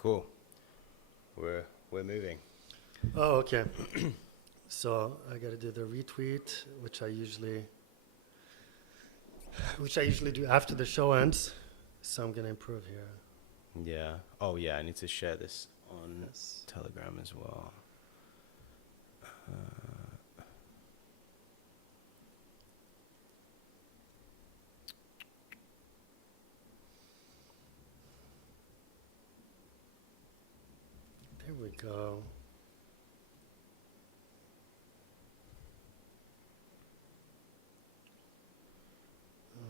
Cool. We're moving. Oh, okay. So I got to do the retweet, which I usually do after the show ends. So I'm gonna improve here. Yeah. Oh yeah, I need to share this on Yes. Telegram as well. There we go.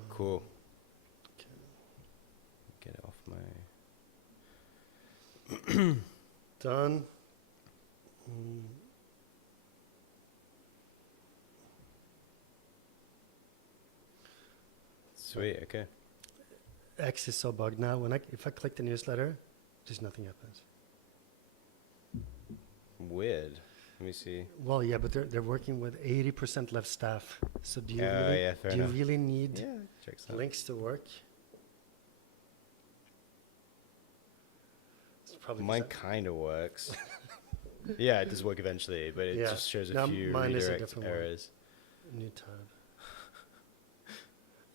Cool. Okay. Get it off my. Done. Mm. Sweet. Okay. X is so bugged now. If I click the newsletter, just nothing happens. Weird. Let me see. Well, yeah, but they're working with 80% left staff. So do you Oh, really yeah, fair do you enough. really need Yeah. Checks out. links to work? It's probably 'cause Mine kind of works. Yeah, it does work eventually, but it Yeah. just shows a No, few mine is a redirect different one. errors. New tab.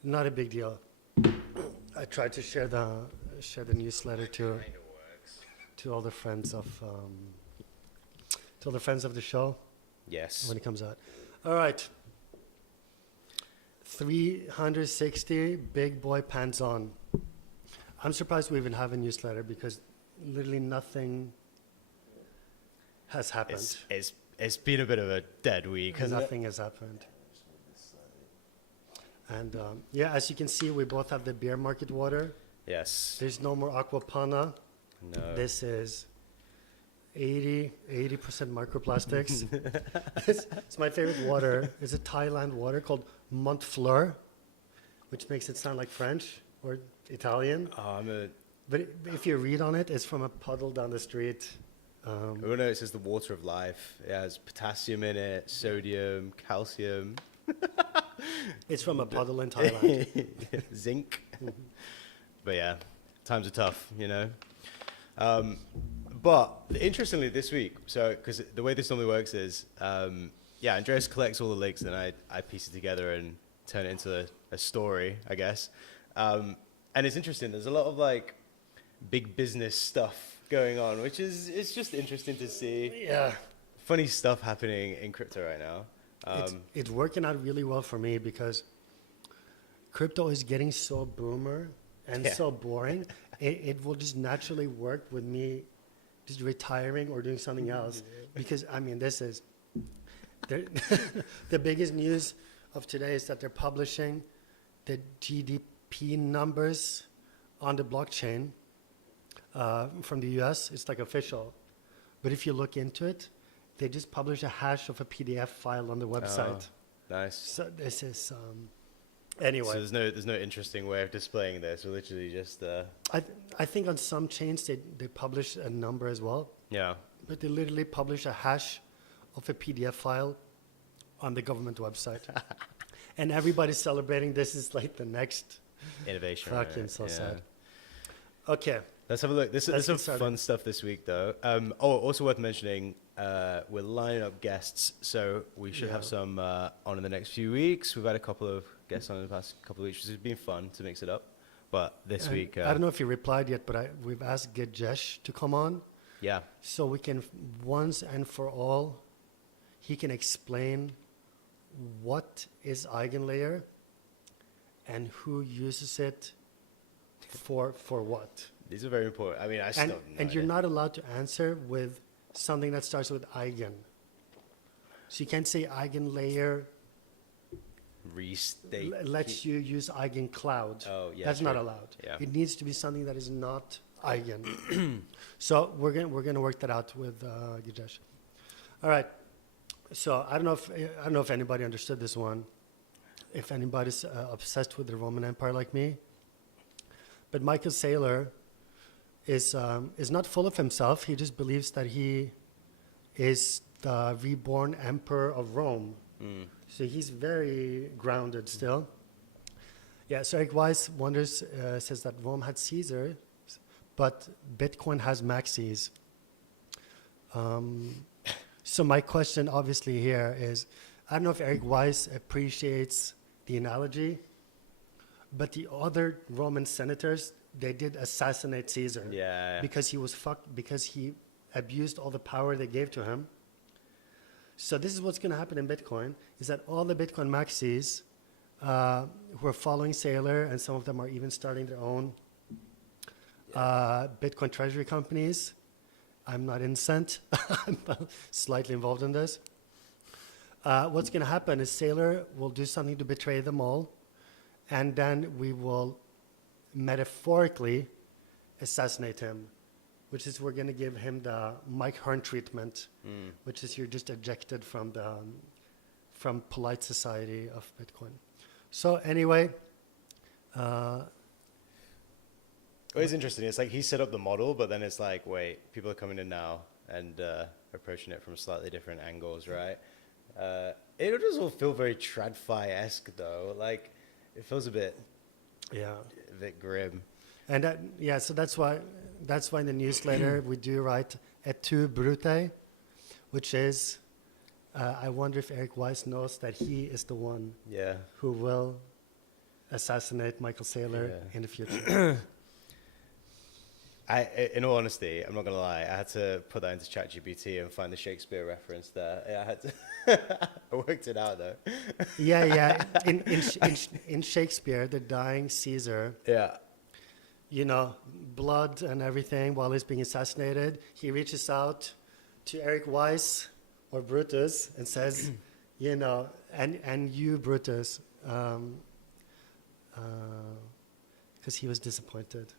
Not a big deal. I tried to share the newsletter to all the friends of the show Yes. when it comes out. All right. 360 big boy pants on. I'm surprised we even have a newsletter because literally nothing has happened. It's been a bit of a dead week, hasn't it? Nothing has happened. And yeah, as you can see, we both have the beer market water. Yes. There's no more aqua panna. No. This is 80% microplastics. it's my favorite water. It's a Thailand water called Montfleur, which makes it sound like French or Italian. But if you read on it, it's from a puddle down the street. Oh no, it says the water of life. It has potassium in it, sodium, calcium, It's from a puddle in Thailand. zinc. But yeah, times are tough, you know. But interestingly, this week, so because the way this normally works is, yeah, Andreas collects all the links and I piece it together and turn it into a story, I guess. And it's interesting. There's a lot of like big business stuff going on, which is it's just interesting to see. Yeah. Funny stuff happening in crypto right now. It's working out really well for me because crypto is getting so boomer and Yeah. so boring. It will just naturally work with me just retiring or doing something else. Because, I mean, this is the biggest news of today is that they're publishing the GDP numbers on the blockchain from the US. It's like official. But if you look into it, they just publish a hash of a PDF file on the website. Nice. So this is anyway. So there's no interesting way of displaying this. We're literally just I think on some chains they publish a number as well, yeah. but they literally publish a hash of a PDF file on the government website, and everybody's celebrating. This is like the next Innovation. fucking right? so Yeah. sad. Okay, Let's have a look. There's Let's some get started. fun stuff this week, though. Also worth mentioning, we're lining up guests, so we should have Yeah. some on in the next few weeks. We've had a couple of guests on in the past couple of weeks, which has been fun to mix it up. But this And week, I don't know if you replied yet, but we've asked Gajesh to come on yeah, so we can once and for all he can explain what is Eigenlayer and who uses it for what. these are very important. I mean, I still And, have no and you're idea. not allowed to answer with something that starts with eigen. So you can't say eigenlayer restate. lets you use eigencloud. Oh, yeah, That's not sure. allowed. Yeah. It needs to be something that is not eigen. So we're gonna work that out with Gajesh. All right. So I don't know if anybody understood this one. If anybody's obsessed with the Roman Empire like me, but Michael Saylor is not full of himself. He just believes that he is the reborn emperor of Rome. So he's very grounded still. Yeah, so Eric Weiss says that Rome had Caesar, but Bitcoin has maxis. So my question obviously here is, I don't know if Eric Weiss appreciates the analogy, but the other Roman senators, they did assassinate Caesar. Yeah. Because he was because he abused all the power they gave to him. So this is what's going to happen in Bitcoin, is that all the Bitcoin maxis who are following Saylor, and some of them are even starting their own Bitcoin treasury companies. I'm not innocent. I'm slightly involved in this. What's going to happen is Saylor will do something to betray them all, and then we will metaphorically assassinate him, which is we're going to give him the Mike Hearn treatment, which is you're just ejected from the from polite society of Bitcoin. So anyway, Well, it's interesting. It's like he set up the model, but then it's like, wait, people are coming in now and approaching it from slightly different angles, right? It does all feel very TradFi-esque, though. Like, it feels a bit grim. And so that's why in the newsletter we do write et tu brute, which is I wonder if Eric Weiss knows that he is the one who will assassinate Michael Saylor in the future. In all honesty, I'm not gonna lie. I had to put that into ChatGPT and find the Shakespeare reference there. Yeah, I had to. I worked it out though. In Shakespeare, the dying Caesar. Yeah. You know, blood and everything while he's being assassinated. He reaches out to Eric Weiss or Brutus and says, you know, and you, Brutus, because he was disappointed.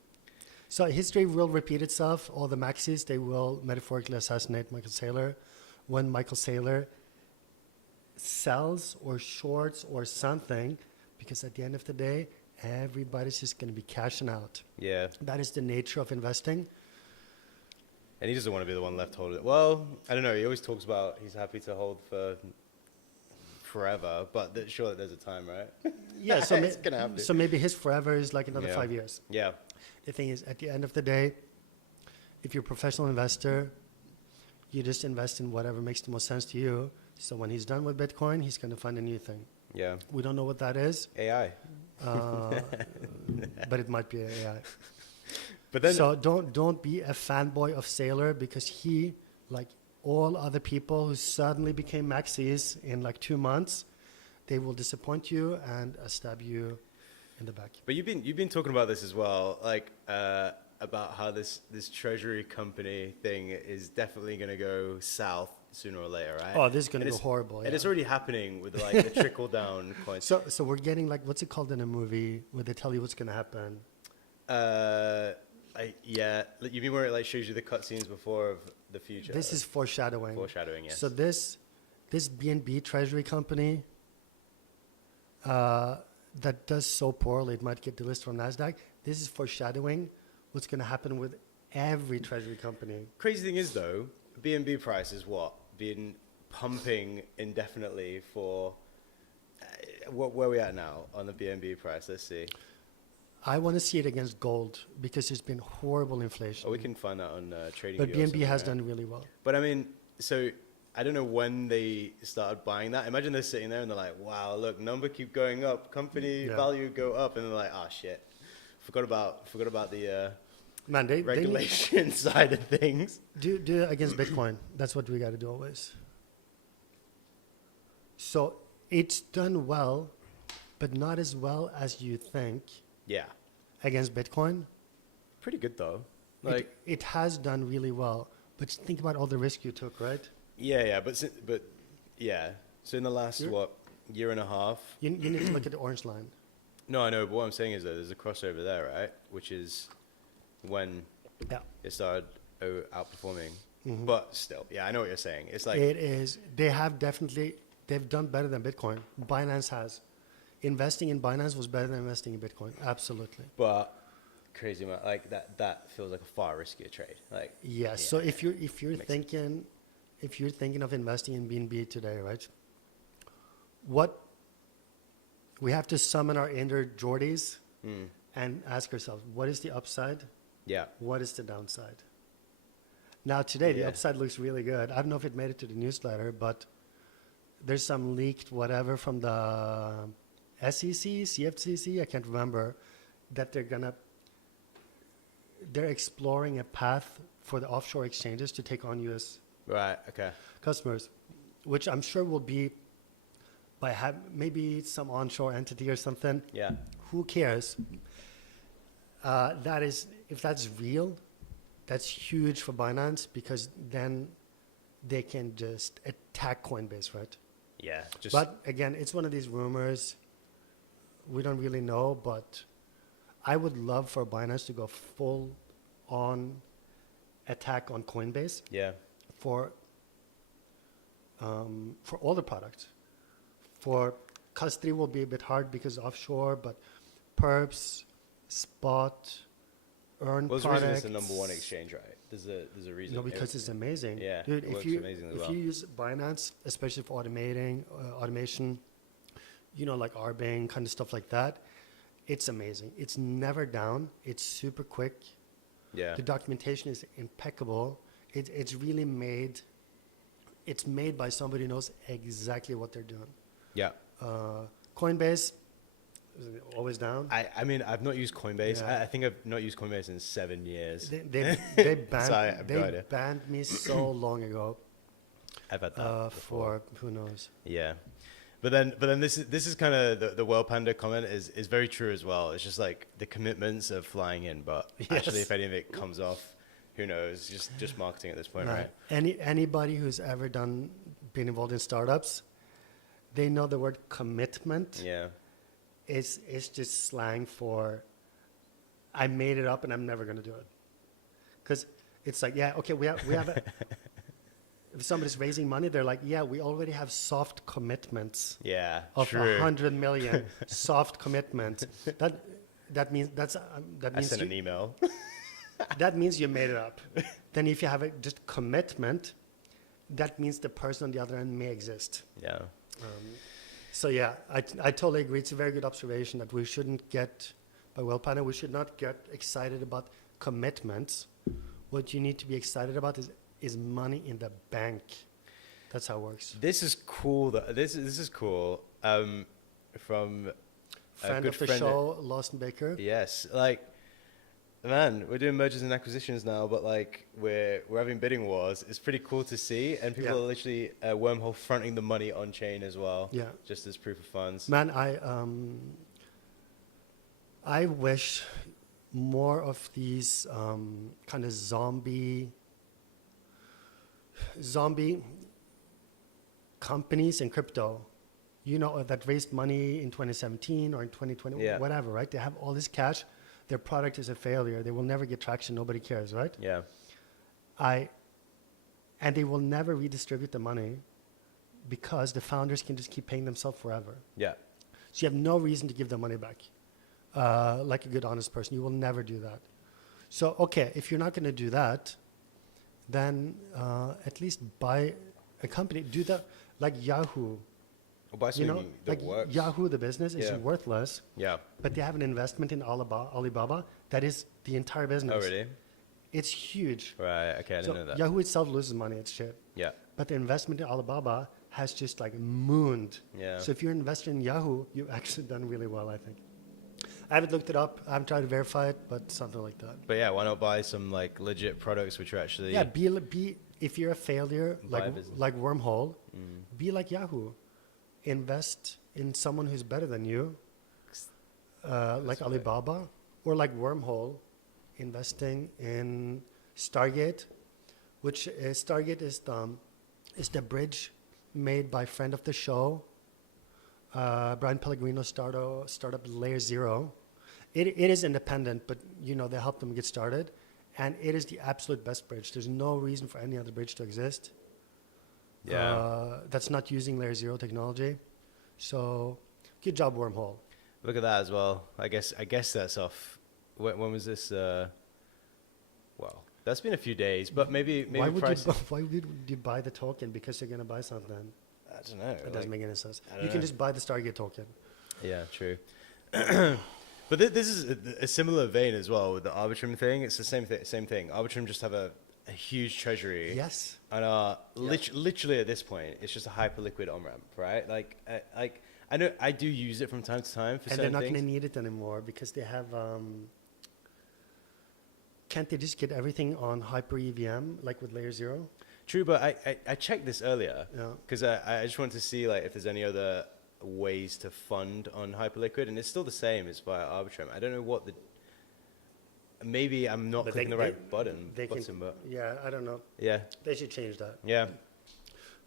So history will repeat itself. All the maxis, they will metaphorically assassinate Michael Saylor. When Michael Saylor sells or shorts or something, because at the end of the day, everybody's just going to be cashing out. Yeah. That is the nature of investing. And he doesn't want to be the one left holding it. Well, I don't know. He always talks about he's happy to hold for forever, but surely there's a time, right? Yeah, so, it's gonna happen. So maybe his forever is like another 5 years. Yeah. The thing is, at the end of the day, if you're a professional investor, you just invest in whatever makes the most sense to you. So when he's done with Bitcoin, he's going to find a new thing. Yeah. We don't know what that is. AI. But it might be AI. But then, so don't be a fanboy of Saylor, because he, like all other people who suddenly became maxis in like 2 months, they will disappoint you and stab you in the back. but you've been talking about this as well, like about how this treasury company thing is definitely going to go south sooner or later, right? Oh, this is going to go horrible. And it's already happening with like the trickle down coins. So we're getting like, what's it called in a movie where they tell you what's going to happen? You mean where it like shows you the cutscenes before of the future? This is foreshadowing. Foreshadowing, yes. So this BNB treasury company that does so poorly, it might get delisted from NASDAQ. This is foreshadowing what's going to happen with every treasury company. Crazy thing is though, BNB price is what? Been pumping indefinitely for, where are we at now on the BNB price? Let's see. I want to see it against gold because there's been horrible inflation. Oh, we can find that on trading. But BNB has done really well. But I mean, so I don't know when they started buying that. Imagine they're sitting there and they're like, wow, look, number keep going up, company value go up. And they're like, oh shit, forgot about the regulation side of things. Do it against Bitcoin. That's what we got to do always. So it's done well, but not as well as you think. Yeah. Against Bitcoin. Pretty good though. Like it has done really well, but think about all the risk you took, right? Yeah, but yeah. So in the last year and a half, you need to look at the orange line. No, I know. But what I'm saying is that there's a crossover there, right? Which is when it started outperforming. Mm-hmm. But still, I know what you're saying. It's like it is. They've done better than Bitcoin. Binance has. Investing in Binance was better than investing in Bitcoin. Absolutely. But crazy amount, like that feels like a far riskier trade. Like So if you're thinking of investing in BNB today, right? What we have to summon our inner Geordies and ask ourselves, what is the upside Yeah. What is the downside? Now today, the Yeah. upside looks really good. I don't know if it made it to the newsletter, but there's some leaked whatever from the SEC, CFTC, I can't remember, that they're exploring a path for the offshore exchanges to take on U.S. Right. Okay. customers, which I'm sure will be by maybe some onshore entity or something. Yeah. Who cares? That is, if that's real, that's huge for Binance because then they can just attack Coinbase, right? Yeah. Just. But again, it's one of these rumors. We don't really know, but I would love for Binance to go full on attack on Coinbase yeah. for all the products. For custody will be a bit hard because offshore, but perps, spot, earn Well, there's a reason products. it's the number one exchange, right? There's a reason. No, because it's amazing. Yeah, Dude, it if works you amazingly if well. you use Binance, especially for automation, like Arbing kind of stuff like that, it's amazing. It's never down. It's super quick. Yeah. The documentation is impeccable. It's really made. It's made by somebody who knows exactly what they're doing. Yeah. Coinbase is always down. I mean, I've not used Coinbase. Yeah. I think I've not used Coinbase in 7 years. They banned So I have no idea. banned me so long ago I've had that before. for who knows. Yeah. But then this is kind of the World Panda comment is very true as well. It's just like the commitments of flying in, but actually Yes. if any of it comes off, who knows? Just marketing at this point, right? Anybody who's ever been involved in startups, they know the word commitment Yeah. is just slang for I made it up and I'm never going to do it. Because it's like, yeah, okay, we have a, if somebody's raising money, they're like, yeah, we already have soft commitments Yeah. of True. 100 million soft commitment. That means that I means sent an email. that means you made it up. Then if you have just commitment, that means the person on the other end may exist. Yeah. So yeah, I totally agree. It's a very good observation that we shouldn't get, by Well Panda, we should not get excited about commitments. What you need to be excited about is money in the bank. That's how it works. This is cool. This is cool. From a Friend good of the friend. show, Lawson Baker. Yes, like, man, we're doing mergers and acquisitions now, but like we're having bidding wars. It's pretty cool to see, and people Yeah. are literally Wormhole fronting the money on chain as well. Yeah. just as proof of funds. Man, I wish more of these kind of zombie companies in crypto, that raised money in 2017 or in 2020, Yeah. whatever, right? They have all this cash. Their product is a failure. They will never get traction. Nobody cares, right? Yeah, And they will never redistribute the money because the founders can just keep paying themselves forever. yeah, So you have no reason to give the money back. Like a good, honest person, you will never do that. So, okay, if you're not going to do that, then at least buy a company. Do that like Yahoo. or buy something that like works. Yahoo, the business, is Yeah. worthless, Yeah. but they have an investment in Alibaba that is the entire business. Oh, really? It's huge. Right. Okay, I didn't So know that. Yahoo itself loses money, it's shit. Yeah. But the investment in Alibaba has just like mooned. Yeah. So if you're investing in Yahoo, you've actually done really well, I think. I haven't looked it up. I'm trying to verify it, but something like that. But yeah, why not buy some like legit products which are actually Yeah, be if you're a failure Buy a business. like Wormhole, be like Yahoo. Invest in someone who's better than you, like right. Alibaba, or like Wormhole, investing in Stargate, which is Stargate is the bridge made by friend of the show, Brian Pellegrino startup Layer Zero. It is independent, but they help them get started, and it is the absolute best bridge. There's no reason for any other bridge to exist. Yeah. That's not using Layer Zero technology. So, good job, Wormhole. Look at that as well. I guess that's off. When was this? Well, that's been a few days, but maybe Why would price. why would you buy the token because you're gonna buy something? I don't know. That doesn't make any sense. I You don't can know. just buy the Stargate token. Yeah, true. But this is a similar vein as well with the Arbitrum thing. It's the same thing. Arbitrum just have a huge treasury. Yes. And literally at this point, it's just a Hyperliquid on-ramp, right? Like I know I do use it from time to time for And they're certain not going things. to need it anymore because they have. Can't they just get everything on Hyper EVM like with Layer 0? True, but I checked this earlier Yeah. because I just wanted to see like if there's any other ways to fund on Hyperliquid, and it's still the same as via Arbitrum. I don't know what the. Maybe I'm not But clicking the right button, They can, but yeah, I don't know. yeah, They should change that. yeah.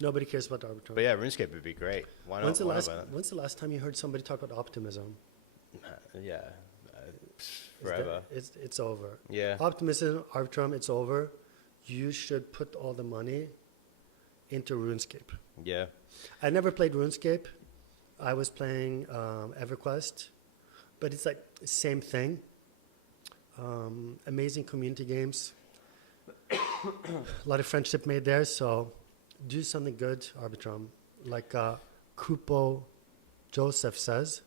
Nobody cares about Arbitrum. But yeah, RuneScape would be great. Why not? When's the Why not last? buy that? When's the last time you heard somebody talk about optimism? Yeah, Is forever. that- it's over. Yeah, Optimism, Arbitrum, it's over. You should put all the money into RuneScape. yeah, I never played RuneScape. I was playing EverQuest, but it's like same thing. Amazing community games. A lot of friendship made there. So do something good, Arbitrum, like Kupo Joseph says,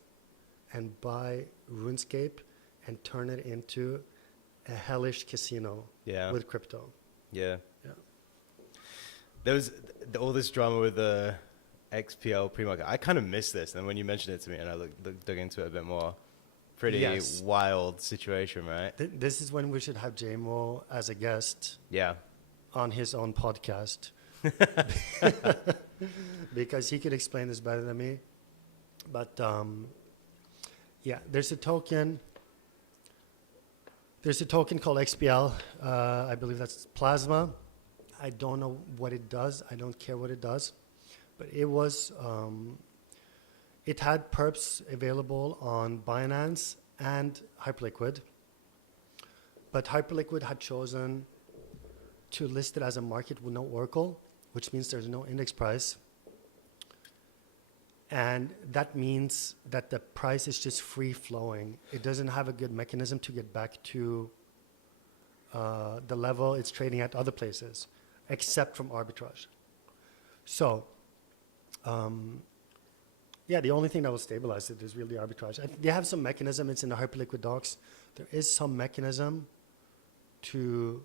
and buy RuneScape and turn it into a hellish casino yeah, with crypto. yeah. Yeah. There was all this drama with the XPL pre-market. I kind of missed this, and when you mentioned it to me, and I dug into it a bit more, pretty Yes. wild situation, right? This is when we should have JMO as a guest Yeah, on his own podcast because he could explain this better than me. But yeah, there's a token. There's a token called XPL. I believe that's Plasma. I don't know what it does. I don't care what it does. But it was, it had perps available on Binance and Hyperliquid. But Hyperliquid had chosen to list it as a market with no Oracle, which means there's no index price. And that means that the price is just free flowing. It doesn't have a good mechanism to get back to the level it's trading at other places, except from arbitrage. So, yeah, the only thing that will stabilize it is really arbitrage. They have some mechanism, it's in the Hyperliquid docs. There is some mechanism to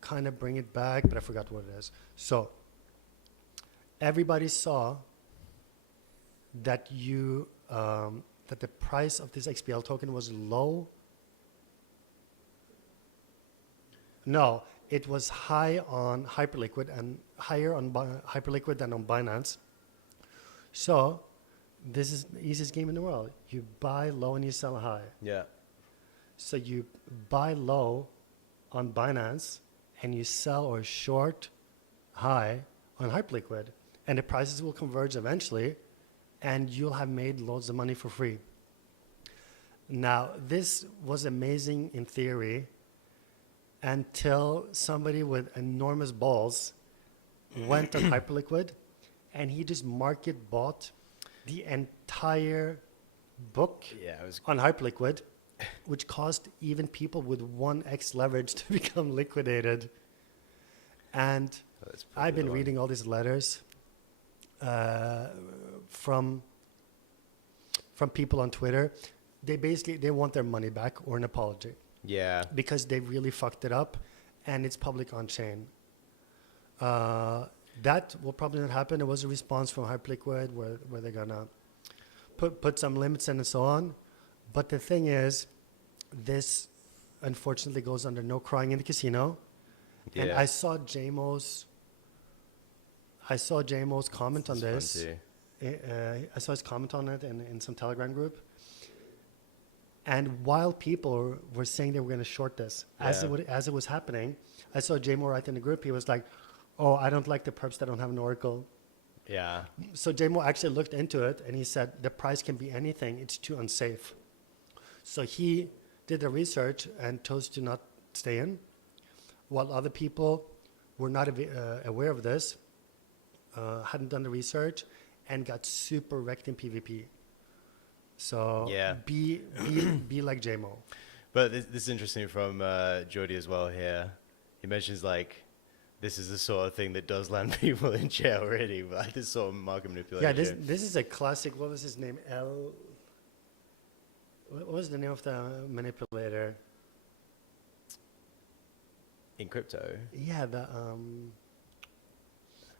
kind of bring it back, but I forgot what it is. So, everybody saw that that the price of this XPL token was low. No, it was high on Hyperliquid and higher on Hyperliquid than on Binance. So this is the easiest game in the world. You buy low and you sell high. yeah, So you buy low on Binance and you sell or short high on Hyperliquid, and the prices will converge eventually, and you'll have made loads of money for free. Now, this was amazing in theory until somebody with enormous balls went on Hyperliquid, and he just market bought the entire book yeah. It was on Hyperliquid, which caused even people with 1x leverage to become liquidated. And that's probably I've been the one. reading all these letters from people on Twitter. They want their money back or an apology Yeah, because they really fucked it up, and it's public on chain. That will probably not happen. There was a response from Hyperliquid where they're gonna put some limits in and so on. But the thing is, this unfortunately goes under no crying in the casino. And yeah. I saw JMO's comment on It's fun this. too. I saw his comment on it in some Telegram group. And while people were saying they were going to short this, as it was happening, I saw JMO write in the group. He was like, "Oh, I don't like the perps that don't have an Oracle." Yeah, So JMO actually looked into it, and he said the price can be anything. It's too unsafe. So he did the research and chose to not stay in, while other people were not aware of this, hadn't done the research, and got super wrecked in PvP. So Yeah. be like JMO. but this is interesting from Jordy as well here. He mentions like this is the sort of thing that does land people in jail, really. Like this sort of market manipulation. Yeah, this is a classic. What was his name? What was the name of the manipulator? In crypto. Yeah,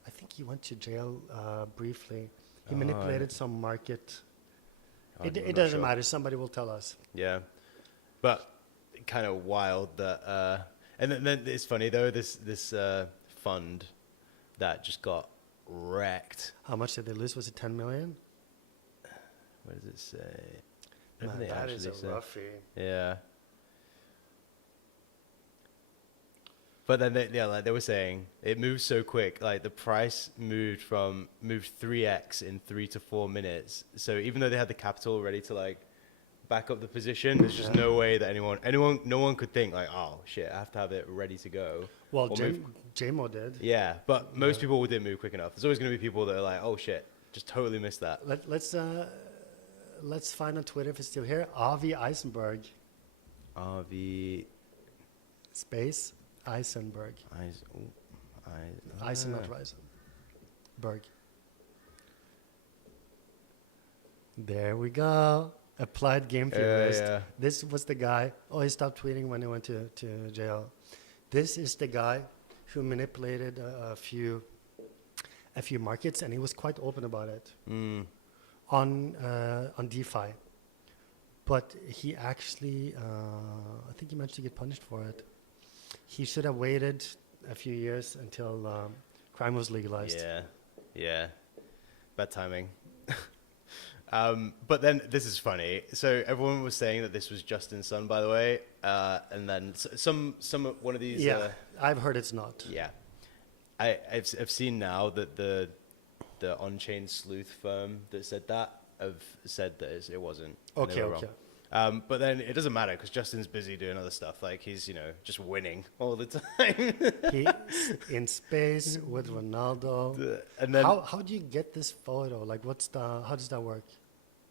I think he went to jail briefly. He Oh, manipulated some market. I'm It not doesn't sure. matter. Somebody will tell us. Yeah, but kind of wild that. And then it's funny though. This fund that just got wrecked. How much did they lose? Was it 10 million? What does it say? I Man, don't think they that is a actually say. roughie. Yeah. But then like they were saying, it moves so quick. Like the price moved 3x in 3 to 4 minutes. So even though they had the capital ready to like back up the position, there's just no way that no one could think like, oh shit, I have to have it ready to go. Well, Or move- JMO did. Yeah, but most people didn't move quick enough. There's always going to be people that are like, oh shit, just totally missed that. Let's find on Twitter if it's still here. Avi Eisenberg. RV Space Eisenberg. Eisen, not Reisen. Berg. There we go. Applied game theorist. yeah. This was the guy. Oh, he stopped tweeting when he went to jail. This is the guy who manipulated a few markets, and he was quite open about it on DeFi. But he actually, I think he managed to get punished for it. He should have waited a few years until crime was legalized. Yeah. Bad timing. But then this is funny. So everyone was saying that this was Justin's son, by the way, and then one of these. Yeah, I've heard it's not. Yeah, I've seen now that the on-chain sleuth firm that said that have said that it wasn't. and they Okay, were okay. wrong. But then it doesn't matter because Justin's busy doing other stuff. Like he's just winning all the time. He's in space with Ronaldo. And then How do you get this photo? Like, how does that work?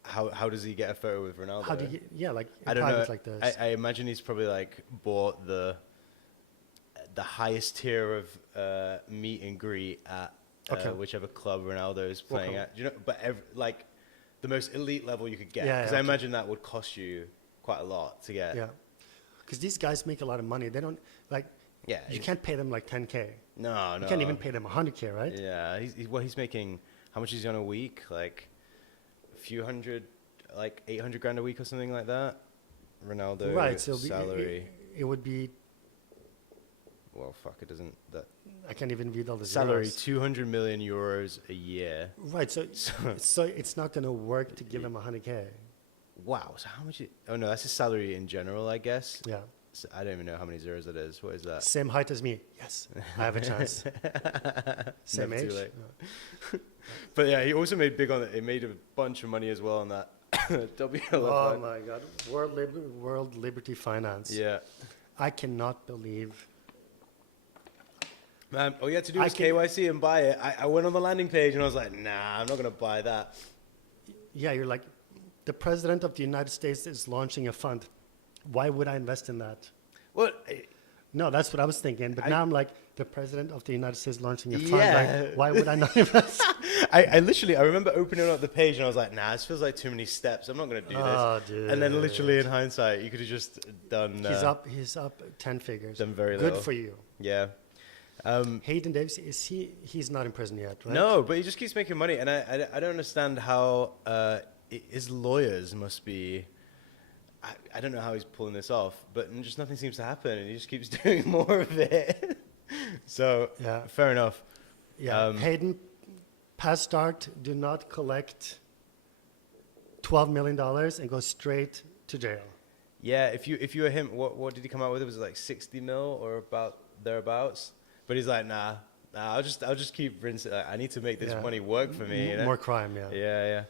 how does he get a photo with Ronaldo? How do you get, like in I don't know. private like this? I imagine he's probably like bought the highest tier of meet and greet at Okay. whichever club Ronaldo is playing Okay. at. Do you know? But like the most elite level you could get, Yeah, because yeah, I okay. imagine that would cost you quite a lot to get. Yeah, because these guys make a lot of money. They don't like. Yeah, You can't pay them like 10K. No, You can't even pay them 100K, right? Yeah, he's making, how much is he on a week? Like a few hundred, like 800 grand a week or something like that. Ronaldo Right. So salary. it would be. Well, fuck, it doesn't. That I can't even read all the salary, zeros. 200 million euros a year. Right. So it's not going to work to give him 100K. Wow. So how much? Oh no, that's his salary in general, I guess. Yeah. So I don't even know how many zeros that is. What is that? Same height as me. Yes, I have a chance. Same Never too age. late. No. But yeah, he also made big on it. He made a bunch of money as well on that WLF. Oh my God! World Liberty Finance. Yeah. I cannot believe. Man, all you had to do I was can- KYC and buy it. I went on the landing page and I was like, nah, I'm not going to buy that. Yeah, you're like, the president of the United States is launching a fund. Why would I invest in that? Well, No, that's what I was thinking. But I- now I'm like, the president of the United States launching a fund. Yeah. Like, why would I not invest? I literally, I remember opening up the page and I was like, nah, this feels like too many steps. I'm not going to do Oh, this. And then literally dude. in hindsight, you could have just done... He's up 10 figures. Done very Good little. for you. Yeah. Hayden Davis, he's not in prison yet, right? No, but he just keeps making money. And I don't understand how his lawyers must be... I don't know how he's pulling this off, but just nothing seems to happen. And he just keeps doing more of it. So, Yeah. fair enough. Yeah. Hayden, past start, do not collect $12 million and go straight to jail. Yeah, if you were him, what did he come out with? It was like 60 mil or about thereabouts. But he's like, nah, I'll just keep rinsing. Like, I need to make this Yeah. money work for me. You know? More crime, yeah.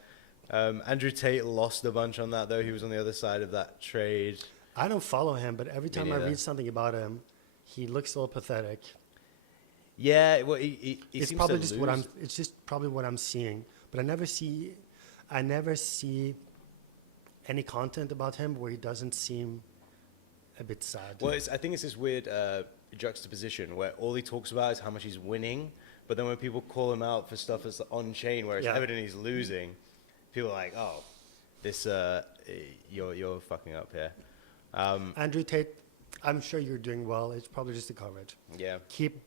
Yeah. Andrew Tate lost a bunch on that though. He was on the other side of that trade. I don't follow him, but every time I neither. read something about him, he looks a little pathetic. Yeah, well, he It's seems probably to just lose. it's just probably what I'm seeing. But I never see any content about him where he doesn't seem a bit sad. Well, I think it's this weird juxtaposition where all he talks about is how much he's winning, but then when people call him out for stuff that's on chain where it's Yeah. evident he's losing, people are like, oh, this you're fucking up here. Andrew Tate, I'm sure you're doing well. It's probably just the coverage. Yeah. Keep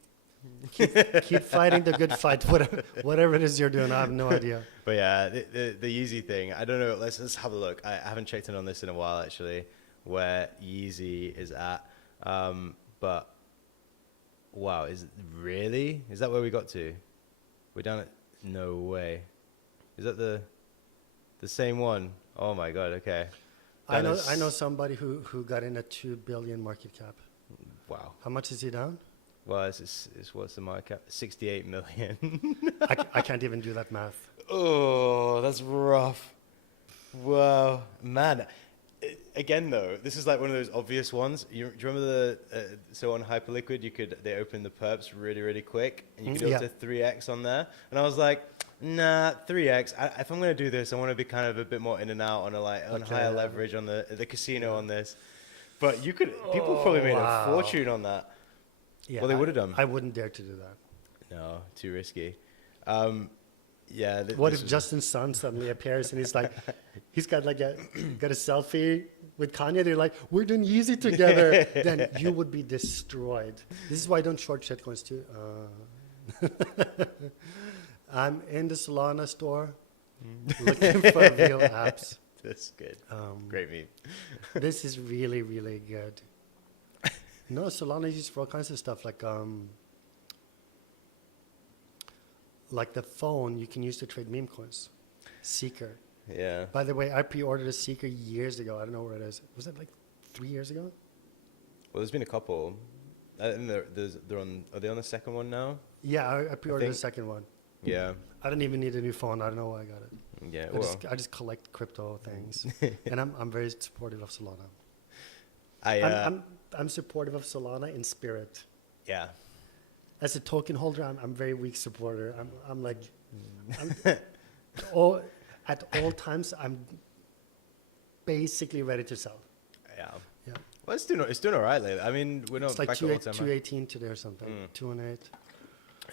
fighting the good fight, whatever it is you're doing. I have no idea. But yeah, the Yeezy thing, I don't know. Let's have a look. I haven't checked in on this in a while actually, where Yeezy is at. But wow, is that where we got to? We're down at no way. Is that the same one? Oh my god. Okay. I know somebody who got in at 2 billion market cap. Wow. How much is he down? Well, it's what's the market cap? 68 million. I can't even do that math. Oh, that's rough. Wow, man. Again, though, this is like one of those obvious ones. Do you remember so on Hyperliquid, they opened the perps really, really quick, and you could go up to 3x on there. And I was like, nah, 3x. If I'm gonna do this, I want to be kind of a bit more in and out on higher leverage on the casino on this. But people probably made a fortune on that. Yeah, well, they would have done. I wouldn't dare to do that. No, too risky. Yeah. What if Justin Sun suddenly appears and he's like, he's got like got a selfie with Kanye? They're like, we're doing Yeezy together. Then you would be destroyed. This is why I don't short shitcoins too. I'm in the Solana store looking for real apps. That's good. Great meme. This is really, really good. No, Solana is used for all kinds of stuff like the phone you can use to trade meme coins. Seeker. Yeah. By the way, I pre-ordered a Seeker years ago. I don't know where it is. Was it like 3 years ago? Well, there's been a couple. I think are they on the second one now? Yeah, I pre-ordered the second one. Yeah. I don't even need a new phone. I don't know why I got it. Yeah. I just collect crypto things, and I'm very supportive of Solana. I'm supportive of Solana in spirit. Yeah. As a token holder, I'm very weak supporter. I'm like, at all times, I'm basically ready to sell. Yeah. Yeah. Well, it's doing all right lately. I mean, we're not It's like back at all time. 218 today or something. 218.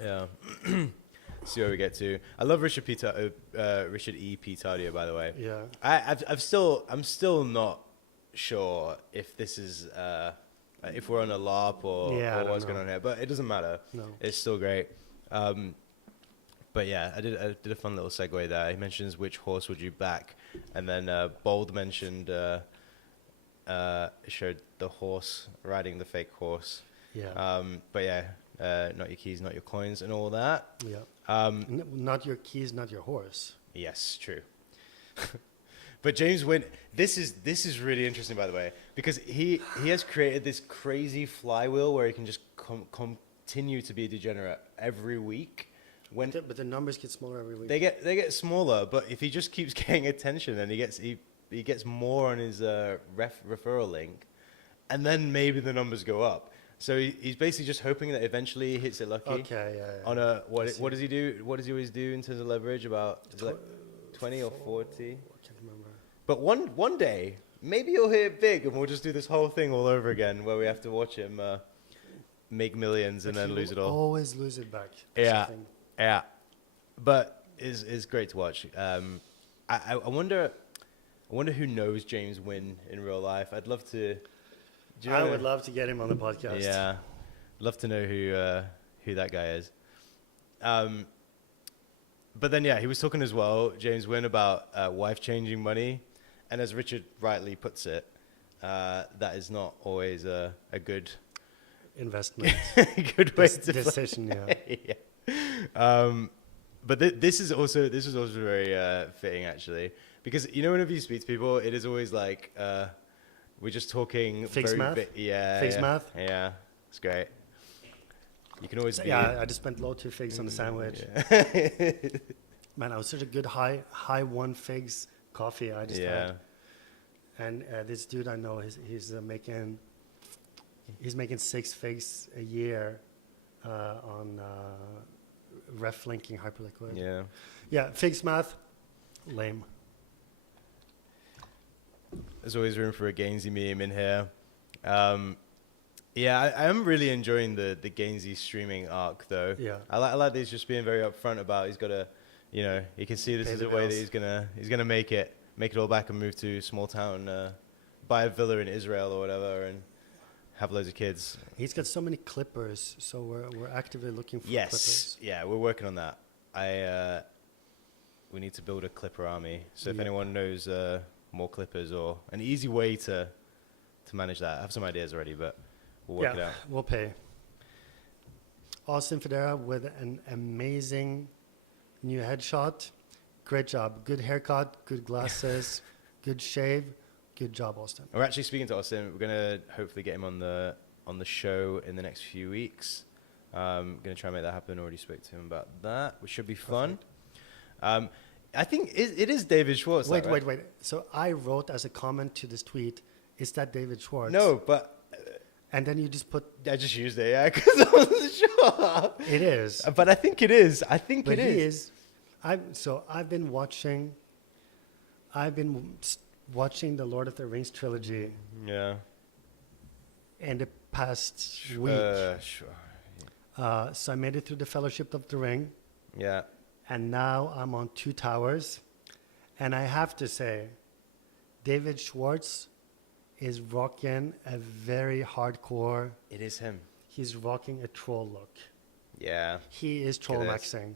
Yeah. See where we get to. I love Richard E. P. Tardio, by the way. Yeah. I'm still not sure if this is if we're on a LARP or what's going on here, but it doesn't matter. No. It's still great. But yeah, I did a fun little segue there. He mentions which horse would you back, and then Bold mentioned showed the horse riding the fake horse. Yeah. But yeah, not your keys, not your coins, and all that. Yeah. Not your keys, not your horse. Yes, true. But James Wynn, this is really interesting, by the way, because he has created this crazy flywheel where he can just continue to be a degenerate every week. But the numbers get smaller every week. They get smaller, but if he just keeps getting attention, then he gets more on his referral link, and then maybe the numbers go up. So he's basically just hoping that eventually he hits it lucky. Okay, yeah. On a what does he do? What does he always do in terms of leverage? About is it like 20 or 40? I can't remember. But one day, maybe he'll hit it big, and we'll just do this whole thing all over again, where we have to watch him make millions and then lose it all. Always lose it back. Yeah. But it's great to watch. I wonder who knows James Wynn in real life. I'd love to. I would love to get him on the podcast. Yeah, love to know who that guy is. But then he was talking as well, James Wynn, about wife changing money, and as Richard rightly puts it, that is not always a good investment. Good way to decision. Yeah. But this is also very fitting actually, because whenever you speak to people, it is always like we're just talking Figs math. Figs math. Yeah, it's great. You can always I just spent low 2 figs on the sandwich. Yeah. Man, I was such a good high 1 figs coffee I just had. And this dude I know, he's making 6 figs a year on ref linking Hyperliquid. Yeah. Yeah, figs math, lame. There's always room for a Gainsey meme in here. I am really enjoying the Gainsey streaming arc though. Yeah. I like that he's just being very upfront about he's got to, he can see this is a way that he's gonna make it make it all back and move to a small town, buy a villa in Israel or whatever, and have loads of kids. He's got so many clippers, so we're actively looking for Yes, clippers. yeah, we're working on that. We need to build a clipper army. So if Yeah. anyone knows more clippers or an easy way to manage that, I have some ideas already, but we'll work it out. We'll pay. Austin Federa with an amazing new headshot. Great job. Good haircut, good glasses, good shave. Good job, Austin. We're actually speaking to Austin. We're gonna hopefully get him on the show in the next few weeks. Gonna try and make that happen. Already spoke to him about that, which should be fun. I think it is David Schwartz. Wait. that, right? So I wrote as a comment to this tweet, is that David Schwartz? No, but And then you just put, I just used it, yeah, because I wasn't sure. it is. But I think it is. But he is. I've been watching the Lord of the Rings trilogy Yeah. in the past week. Sure. So I made it through the Fellowship of the Ring, Yeah. and now I'm on Two Towers. And I have to say, David Schwartz is rocking a very hardcore, It is him. he's rocking a troll look. Yeah. He is troll this. maxing.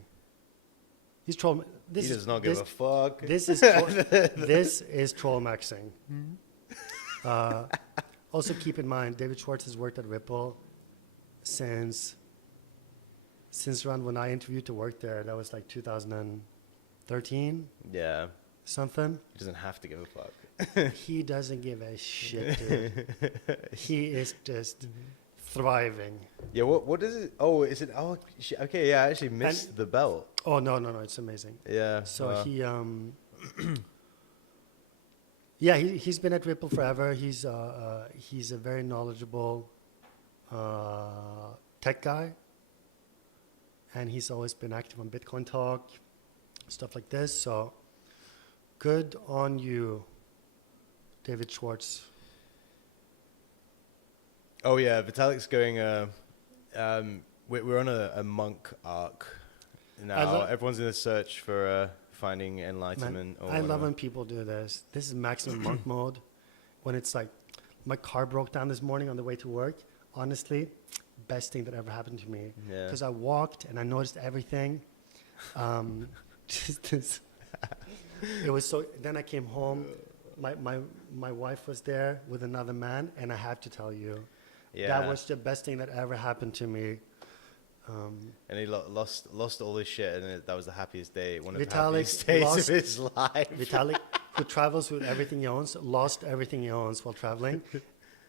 He's troll. This He does not give a fuck. This is this is troll maxing. Also, keep in mind, David Schwartz has worked at Ripple since around when I interviewed to work there. That was like 2013, Yeah. something. He doesn't have to give a fuck. He doesn't give a shit, dude. He is just thriving. Yeah. What is it? Oh, is it? Oh, okay. Yeah. I actually missed the belt. Oh no, it's amazing. Yeah. So wow. he's been at Ripple forever. He's a very knowledgeable tech guy, and he's always been active on Bitcoin Talk, stuff like this. So good on you, David Schwartz. Oh yeah, Vitalik's going. We're on a monk arc now. Everyone's in a search for finding enlightenment. Man, I love when people do this. This is maximum monk mode. When it's like, my car broke down this morning on the way to work. Honestly, best thing that ever happened to me. Yeah. Because I walked and I noticed everything. Just this. It was so. Then I came home. My wife was there with another man, and I have to tell you, that was the best thing that ever happened to me. And he lost all his shit, and that was the happiest day. One of the Vitalik happiest days lost- of his life. Vitalik, who travels with everything he owns, lost everything he owns while traveling.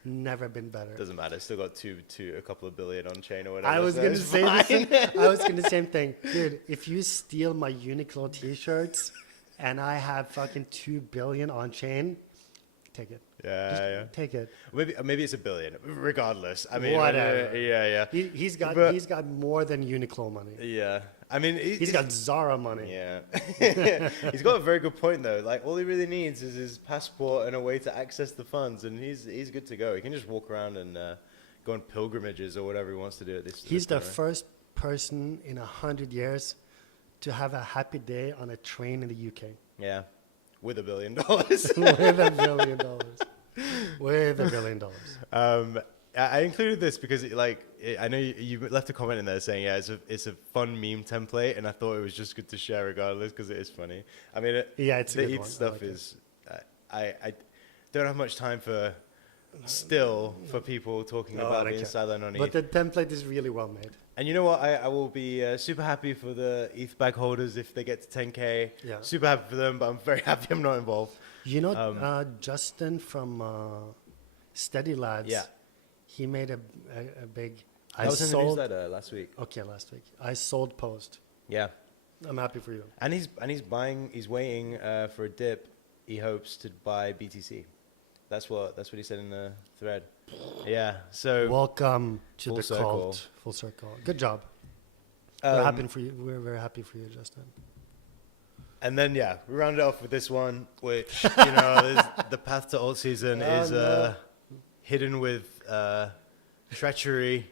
Never been better. Doesn't matter. Still got a couple of billion on chain or whatever. I was so gonna it's say the fine. same. I was gonna same thing, dude. If you steal my Uniqlo T-shirts, and I have fucking 2 billion on chain, take it. Just Yeah. take it. Maybe it's $1 billion. Regardless, I mean, Whatever. Yeah. He's got But- more than Uniqlo money. Yeah. I mean, He's got Zara money. Yeah. He's got a very good point though. Like all he really needs is his passport and a way to access the funds, and he's good to go. He can just walk around and go on pilgrimages or whatever he wants to do at this. He's the point, right? first person in 100 years to have a happy day on a train in the UK Yeah. With $1 billion. with $1 billion. With $1 billion. I included this because, I know you left a comment in there saying, yeah, it's a fun meme template, and I thought it was just good to share regardless because it is funny. I mean, Yeah, it's a the good ETH one. I stuff like it. is, I don't have much time for people talking No, I about don't being care. silent on But ETH. the template is really well made. And you know what? I will be super happy for the ETH bag holders if they get to 10K. Yeah. Super happy for them, but I'm very happy I'm not involved. You know, Justin from Steady Lads. Yeah. He made a big. I was in the newsletter last week. Okay, last week. I sold post. Yeah. I'm happy for you. And he's waiting for a dip. He hopes to buy BTC. That's what he said in the thread. Yeah. So Welcome to full the circle. cult. Full circle. Good job. um, We're very happy for you, Justin. and then we rounded off with this one, which the path to alt season is hidden with treachery,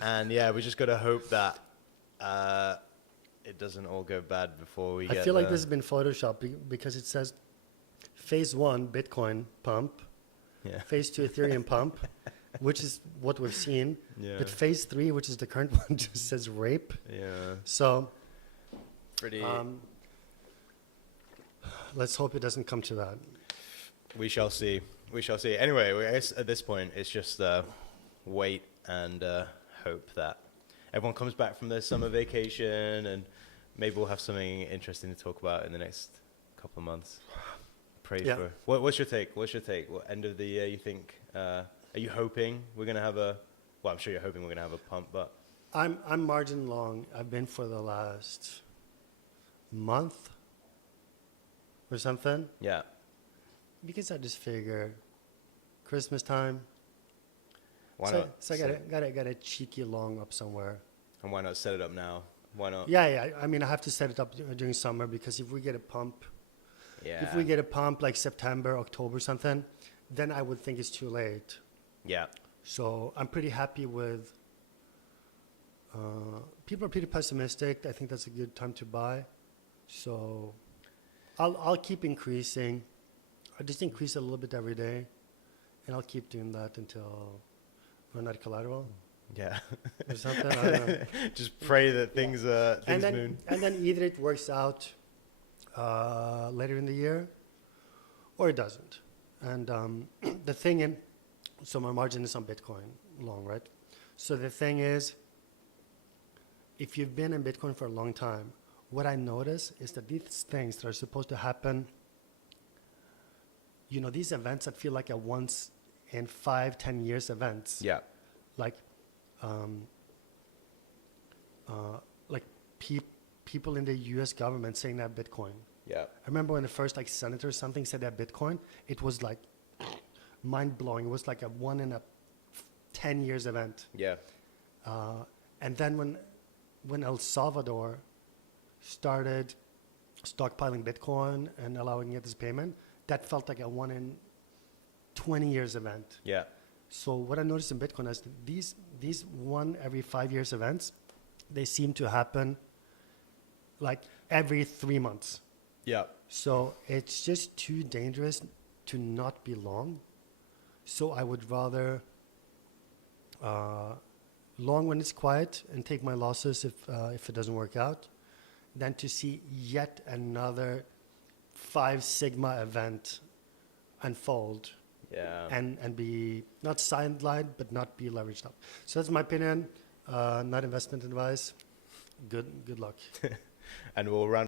and we just gotta hope that it doesn't all go bad before we I get feel like there. this has been photoshopped because it says phase one, Bitcoin pump, Yeah. phase two, Ethereum pump, which is what we've seen. Yeah. But phase three, which is the current one, just says rape. Yeah. So Pretty. let's hope it doesn't come to that. We shall see. We shall see. Anyway, I guess at this point, it's just wait and hope that everyone comes back from their summer vacation, and maybe we'll have something interesting to talk about in the next couple of months. Pray Yeah. for. What's your take? What's your take? What end of the year you think? Are you hoping we're gonna have a? Well, I'm sure you're hoping we're gonna have a pump, but I'm margin long. I've been for the last month or something, yeah, because I just figure Christmas time. why so, not? So I got a cheeky long up somewhere. And why not set it up now? Why not? Yeah. I mean, I have to set it up during summer, because if we get a pump, Yeah. if we get a pump like September, October, something, then I would think it's too late. Yeah. So I'm pretty happy with. People are pretty pessimistic. I think that's a good time to buy. So I'll keep increasing. I just increase a little bit every day, and I'll keep doing that until run out of collateral Yeah. or something. I don't know. Just pray that things And then, moon. and then either it works out later in the year, or it doesn't. And the thing in, so my margin is on Bitcoin long, right? So the thing is, if you've been in Bitcoin for a long time, what I notice is that these things that are supposed to happen, you know, these events that feel like a once in 5-10 years events, Yeah. like people in the U.S. government saying that Bitcoin. Yeah. I remember when the first like senator or something said that Bitcoin, it was like mind blowing. It was like a 1 in 10 years event. Yeah. And then when El Salvador started stockpiling Bitcoin and allowing it as payment, that felt like a 1 in 20 years event. Yeah. So what I noticed in Bitcoin is that these 1 every 5 years events, they seem to happen like every 3 months. Yeah. So it's just too dangerous to not be long. So I would rather long when it's quiet and take my losses if it doesn't work out, than to see yet another 5 sigma event unfold. Yeah. And be not sidelined, but not be leveraged up. So that's my opinion. Not investment advice. Good luck. And we'll round